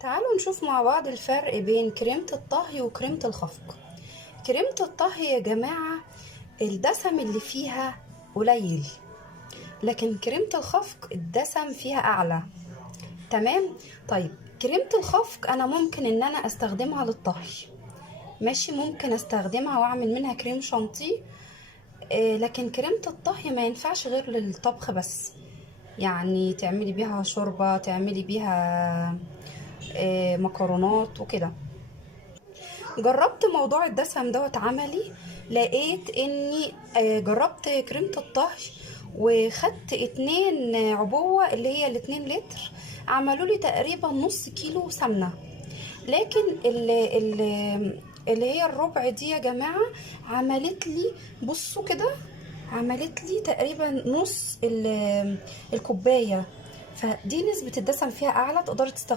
تعالوا نشوف مع بعض الفرق بين كريمة الطهي وكريمة الخفق. كريمة الطهي يا جماعة الدسم اللي فيها قليل، لكن كريمة الخفق الدسم فيها أعلى. تمام. طيب كريمة الخفق أنا ممكن إن أنا أستخدمها للطهي، ماشي، ممكن أستخدمها وأعمل منها كريم شانتيه. لكن كريمة الطهي ما ينفعش غير للطبخ بس، يعني تعملي بيها شوربة، تعملي بيها مكرونات وكده. جربت موضوع الدسم دوت عملي، لقيت اني جربت كريمة الطهي وخدت 2 عبوة اللي هي ال2 لتر، عملوا لي تقريبا نص كيلو سمنة. لكن اللي هي الربع دي يا جماعة عملت لي، بصوا كده، عملت لي تقريبا نص الكوباية. فدي نسبة الدسم فيها اعلى، تقدري تستخدمي